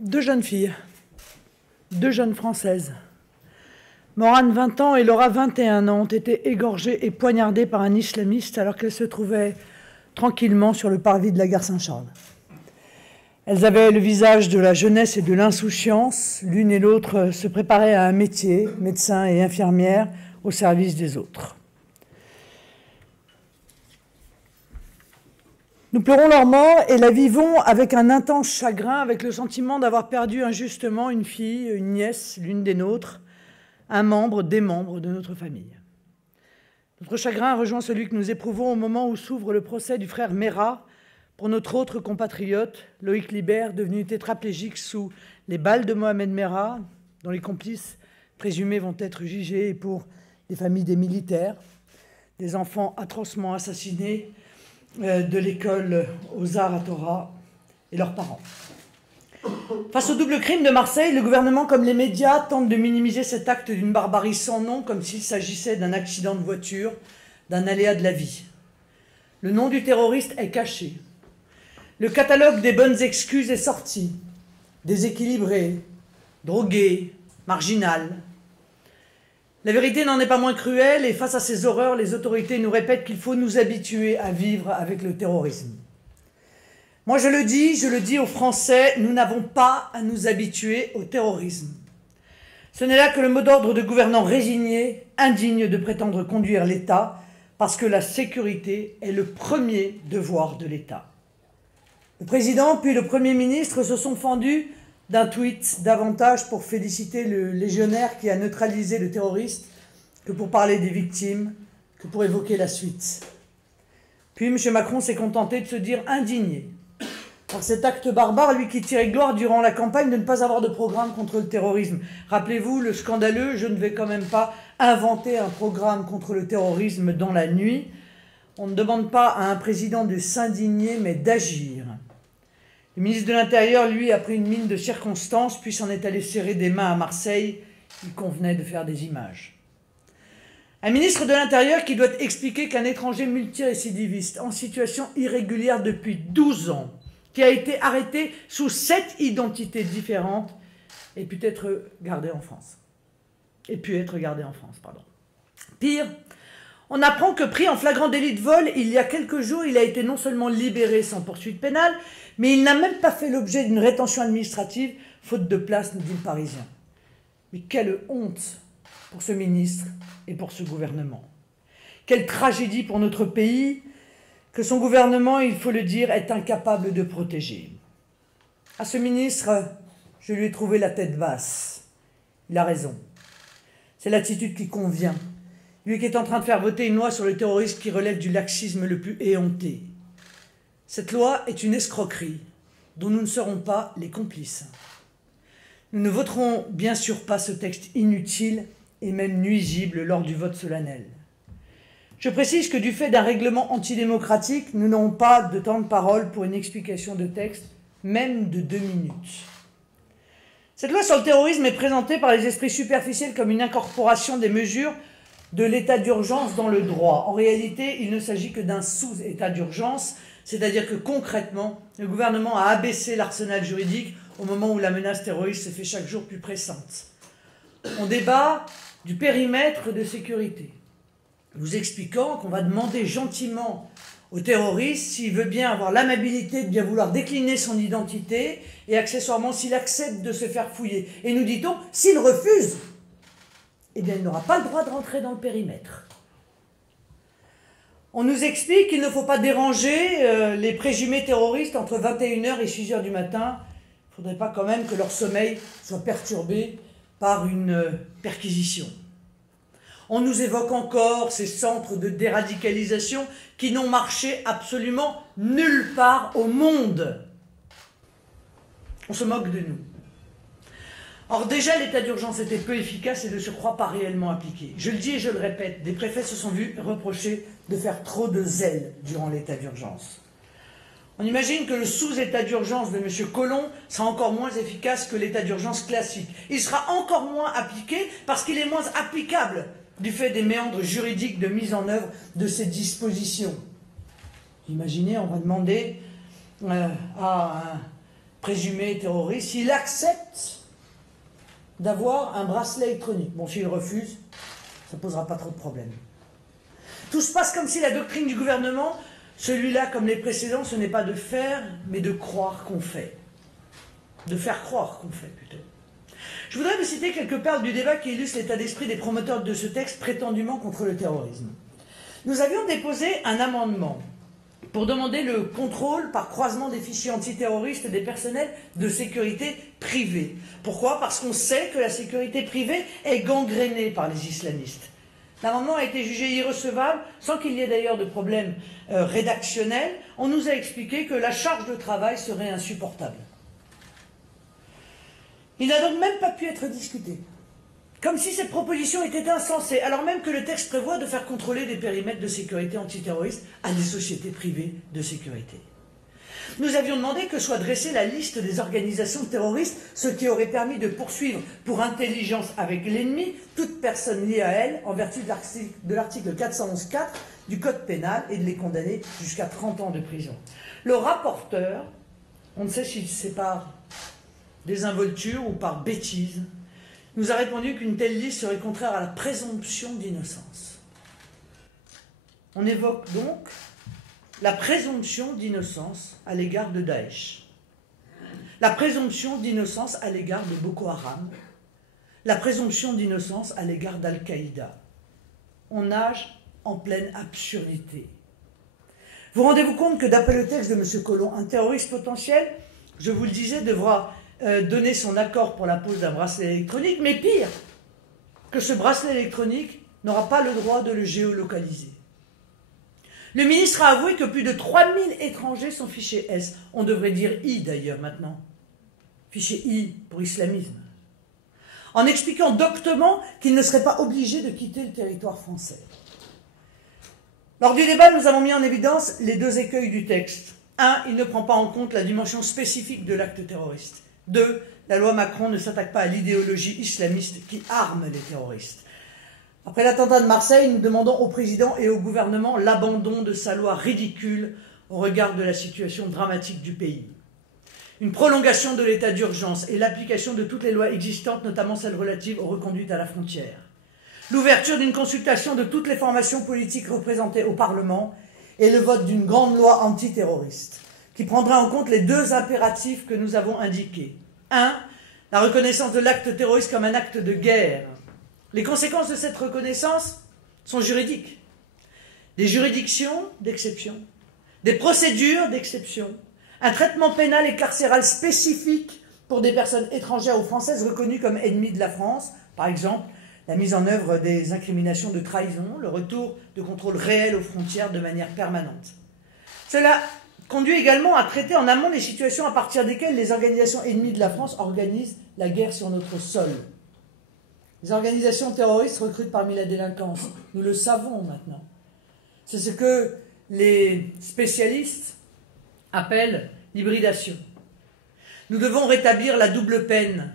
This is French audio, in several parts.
Deux jeunes filles, deux jeunes Françaises. Morane, 20 ans, et Laura, 21 ans, ont été égorgées et poignardées par un islamiste alors qu'elles se trouvaient tranquillement sur le parvis de la gare Saint-Charles. Elles avaient le visage de la jeunesse et de l'insouciance. L'une et l'autre se préparaient à un métier, médecin et infirmière, au service des autres. Nous pleurons leur mort et la vivons avec un intense chagrin, avec le sentiment d'avoir perdu injustement une fille, une nièce, l'une des nôtres, un membre, des membres de notre famille. Notre chagrin rejoint celui que nous éprouvons au moment où s'ouvre le procès du frère Mera pour notre autre compatriote, Loïc Libert, devenu tétraplégique sous les balles de Mohamed Mera, dont les complices présumés vont être jugés, et pour les familles des militaires, des enfants atrocement assassinés de l'école aux Arts à Torah et leurs parents. Face au double crime de Marseille, le gouvernement comme les médias tentent de minimiser cet acte d'une barbarie sans nom, comme s'il s'agissait d'un accident de voiture, d'un aléa de la vie. Le nom du terroriste est caché. Le catalogue des bonnes excuses est sorti. Déséquilibré, drogué, marginal. La vérité n'en est pas moins cruelle, et face à ces horreurs, les autorités nous répètent qu'il faut nous habituer à vivre avec le terrorisme. Moi, je le dis aux Français, nous n'avons pas à nous habituer au terrorisme. Ce n'est là que le mot d'ordre de gouvernants résignés, indignes de prétendre conduire l'État, parce que la sécurité est le premier devoir de l'État. Le président puis le Premier ministre se sont fendus d'un tweet davantage pour féliciter le légionnaire qui a neutralisé le terroriste que pour parler des victimes, que pour évoquer la suite. Puis M. Macron s'est contenté de se dire indigné par cet acte barbare, lui qui tirait gloire durant la campagne de ne pas avoir de programme contre le terrorisme. Rappelez-vous le scandaleux « je ne vais quand même pas inventer un programme contre le terrorisme dans la nuit ». On ne demande pas à un président de s'indigner, mais d'agir. Le ministre de l'Intérieur, lui, a pris une mine de circonstance, puis s'en est allé serrer des mains à Marseille. Il convenait de faire des images. Un ministre de l'Intérieur qui doit expliquer qu'un étranger multirécidiviste en situation irrégulière depuis 12 ans, qui a été arrêté sous 7 identités différentes, ait pu être gardé en France. Pire, on apprend que pris en flagrant délit de vol, il y a quelques jours, il a été non seulement libéré sans poursuite pénale, mais il n'a même pas fait l'objet d'une rétention administrative, faute de place, nous dit le Parisien. Mais quelle honte pour ce ministre et pour ce gouvernement. Quelle tragédie pour notre pays que son gouvernement, il faut le dire, est incapable de protéger. À ce ministre, je lui ai trouvé la tête basse. Il a raison. C'est l'attitude qui convient. Lui qui est en train de faire voter une loi sur le terrorisme qui relève du laxisme le plus éhonté. Cette loi est une escroquerie dont nous ne serons pas les complices. Nous ne voterons bien sûr pas ce texte inutile et même nuisible lors du vote solennel. Je précise que du fait d'un règlement antidémocratique, nous n'aurons pas de temps de parole pour une explication de texte, même de 2 minutes. Cette loi sur le terrorisme est présentée par les esprits superficiels comme une incorporation des mesures de l'état d'urgence dans le droit. En réalité, il ne s'agit que d'un sous-état d'urgence, c'est-à-dire que concrètement, le gouvernement a abaissé l'arsenal juridique au moment où la menace terroriste se fait chaque jour plus pressante. On débat du périmètre de sécurité, nous expliquant qu'on va demander gentiment au terroriste s'il veut bien avoir l'amabilité de bien vouloir décliner son identité et accessoirement s'il accepte de se faire fouiller. Et nous dit-on, s'il refuse, eh bien il n'aura pas le droit de rentrer dans le périmètre. On nous explique qu'il ne faut pas déranger les présumés terroristes entre 21h et 6h du matin. Il ne faudrait pas quand même que leur sommeil soit perturbé par une perquisition. On nous évoque encore ces centres de déradicalisation qui n'ont marché absolument nulle part au monde. On se moque de nous. Or déjà, l'état d'urgence était peu efficace et de surcroît pas réellement appliqué. Je le dis et je le répète, des préfets se sont vus reprocher de faire trop de zèle durant l'état d'urgence. On imagine que le sous-état d'urgence de M. Collomb sera encore moins efficace que l'état d'urgence classique. Il sera encore moins appliqué parce qu'il est moins applicable du fait des méandres juridiques de mise en œuvre de ces dispositions. Imaginez, on va demander à présumé terroriste s'il accepte d'avoir un bracelet électronique. Bon, s'il refuse, ça ne posera pas trop de problèmes. Tout se passe comme si la doctrine du gouvernement, celui-là comme les précédents, ce n'est pas de faire, mais de croire qu'on fait. De faire croire qu'on fait, plutôt. Je voudrais vous citer quelques perles du débat qui illustrent l'état d'esprit des promoteurs de ce texte prétendument contre le terrorisme. Nous avions déposé un amendement pour demander le contrôle par croisement des fichiers antiterroristes des personnels de sécurité privée. Pourquoi? Parce qu'on sait que la sécurité privée est gangrénée par les islamistes. L'amendement a été jugé irrecevable, sans qu'il y ait d'ailleurs de problème rédactionnel. On nous a expliqué que la charge de travail serait insupportable. Il n'a donc même pas pu être discuté. Comme si cette proposition était insensée, alors même que le texte prévoit de faire contrôler des périmètres de sécurité antiterroriste à des sociétés privées de sécurité. Nous avions demandé que soit dressée la liste des organisations terroristes, ce qui aurait permis de poursuivre pour intelligence avec l'ennemi toute personne liée à elle en vertu de l'article 411.4 du Code pénal et de les condamner jusqu'à 30 ans de prison. Le rapporteur, on ne sait s'il c'est par désinvolture ou par bêtise, nous a répondu qu'une telle liste serait contraire à la présomption d'innocence. On évoque donc la présomption d'innocence à l'égard de Daesh, la présomption d'innocence à l'égard de Boko Haram, la présomption d'innocence à l'égard d'Al-Qaïda. On nage en pleine absurdité. Vous rendez-vous compte que d'après le texte de M. Collomb, un terroriste potentiel, je vous le disais, devra donner son accord pour la pose d'un bracelet électronique, mais pire, que ce bracelet électronique n'aura pas le droit de le géolocaliser. Le ministre a avoué que plus de 3000 étrangers sont fichés S. On devrait dire I d'ailleurs maintenant. Fiché I pour islamisme. En expliquant doctement qu'ils ne seraient pas obligés de quitter le territoire français. Lors du débat, nous avons mis en évidence les deux écueils du texte. 1. Il ne prend pas en compte la dimension spécifique de l'acte terroriste. 2. La loi Macron ne s'attaque pas à l'idéologie islamiste qui arme les terroristes. Après l'attentat de Marseille, nous demandons au président et au gouvernement l'abandon de sa loi ridicule au regard de la situation dramatique du pays. Une prolongation de l'état d'urgence et l'application de toutes les lois existantes, notamment celles relatives aux reconduites à la frontière. L'ouverture d'une consultation de toutes les formations politiques représentées au Parlement et le vote d'une grande loi antiterroriste qui prendra en compte les deux impératifs que nous avons indiqués. 1. La reconnaissance de l'acte terroriste comme un acte de guerre. Les conséquences de cette reconnaissance sont juridiques. Des juridictions d'exception, des procédures d'exception, un traitement pénal et carcéral spécifique pour des personnes étrangères ou françaises reconnues comme ennemies de la France, par exemple la mise en œuvre des incriminations de trahison, le retour de contrôle réel aux frontières de manière permanente. Cela conduit également à traiter en amont les situations à partir desquelles les organisations ennemies de la France organisent la guerre sur notre sol. Les organisations terroristes recrutent parmi la délinquance. Nous le savons maintenant. C'est ce que les spécialistes appellent l'hybridation. Nous devons rétablir la double peine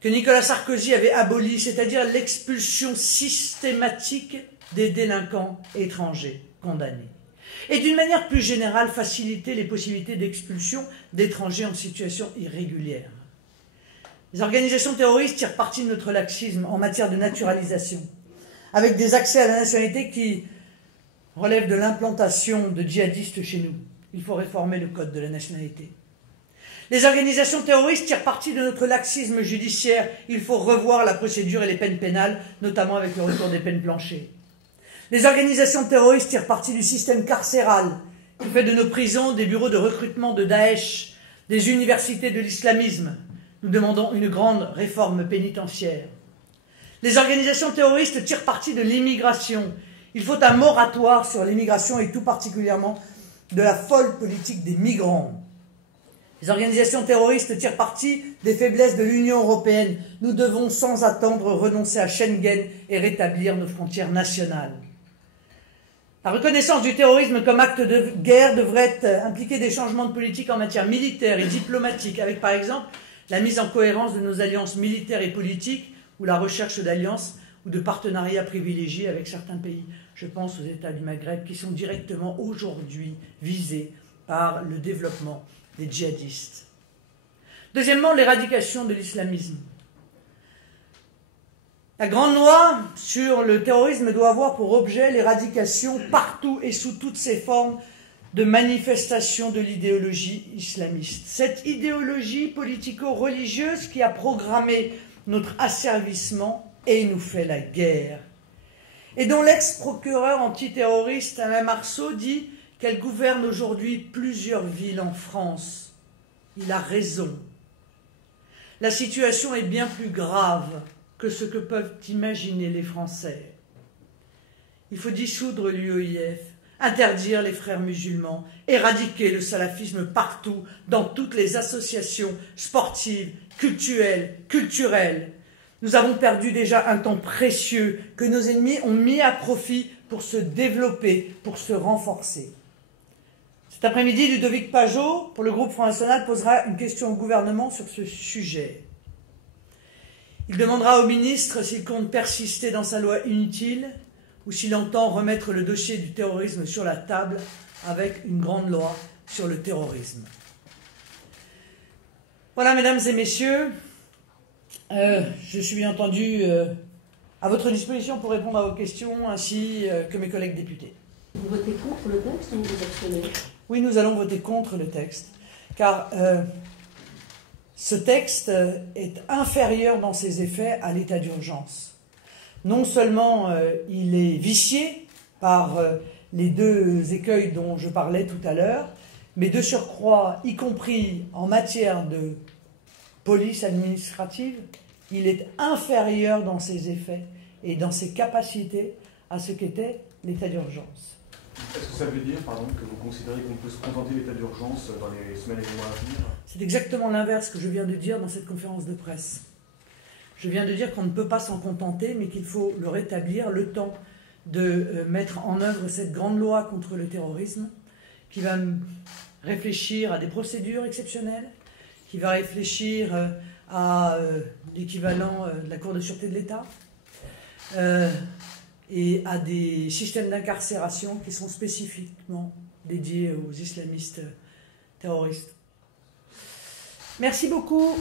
que Nicolas Sarkozy avait abolie, c'est-à-dire l'expulsion systématique des délinquants étrangers condamnés. Et d'une manière plus générale, faciliter les possibilités d'expulsion d'étrangers en situation irrégulière. Les organisations terroristes tirent parti de notre laxisme en matière de naturalisation, avec des accès à la nationalité qui relèvent de l'implantation de djihadistes chez nous. Il faut réformer le code de la nationalité. Les organisations terroristes tirent parti de notre laxisme judiciaire. Il faut revoir la procédure et les peines pénales, notamment avec le retour des peines planchées. Les organisations terroristes tirent parti du système carcéral, qui fait de nos prisons des bureaux de recrutement de Daesh, des universités de l'islamisme. Nous demandons une grande réforme pénitentiaire. Les organisations terroristes tirent parti de l'immigration. Il faut un moratoire sur l'immigration et tout particulièrement de la folle politique des migrants. Les organisations terroristes tirent parti des faiblesses de l'Union européenne. Nous devons sans attendre renoncer à Schengen et rétablir nos frontières nationales. La reconnaissance du terrorisme comme acte de guerre devrait impliquer des changements de politique en matière militaire et diplomatique, avec par exemple la mise en cohérence de nos alliances militaires et politiques ou la recherche d'alliances ou de partenariats privilégiés avec certains pays. Je pense aux États du Maghreb qui sont directement aujourd'hui visés par le développement des djihadistes. Deuxièmement, l'éradication de l'islamisme. La grande loi sur le terrorisme doit avoir pour objet l'éradication partout et sous toutes ses formes de manifestation de l'idéologie islamiste. Cette idéologie politico-religieuse qui a programmé notre asservissement et nous fait la guerre. Et dont l'ex-procureur antiterroriste Alain Marceau dit qu'elle gouverne aujourd'hui plusieurs villes en France. Il a raison. La situation est bien plus grave que ce que peuvent imaginer les Français. Il faut dissoudre l'UEIF, interdire les frères musulmans, éradiquer le salafisme partout, dans toutes les associations sportives, culturelles. Nous avons perdu déjà un temps précieux que nos ennemis ont mis à profit pour se développer, pour se renforcer. Cet après-midi, Ludovic Pajot, pour le groupe Front National, posera une question au gouvernement sur ce sujet. Il demandera au ministre s'il compte persister dans sa loi inutile ou s'il entend remettre le dossier du terrorisme sur la table avec une grande loi sur le terrorisme. Voilà, mesdames et messieurs, je suis bien entendu à votre disposition pour répondre à vos questions, ainsi que mes collègues députés. Vous votez contre le texte ou vous abstenez? Oui, nous allons voter contre le texte, car ce texte est inférieur dans ses effets à l'état d'urgence. Non seulement il est vicié par les deux écueils dont je parlais tout à l'heure, mais de surcroît, y compris en matière de police administrative, il est inférieur dans ses effets et dans ses capacités à ce qu'était l'état d'urgence. Est-ce que ça veut dire, pardon, que vous considérez qu'on peut se contenter de l'état d'urgence dans les semaines et les mois à venir? C'est exactement l'inverse que je viens de dire dans cette conférence de presse. Je viens de dire qu'on ne peut pas s'en contenter, mais qu'il faut le rétablir, le temps de mettre en œuvre cette grande loi contre le terrorisme, qui va réfléchir à des procédures exceptionnelles, qui va réfléchir à l'équivalent de la Cour de sûreté de l'État, et à des systèmes d'incarcération qui sont spécifiquement dédiés aux islamistes terroristes. Merci beaucoup.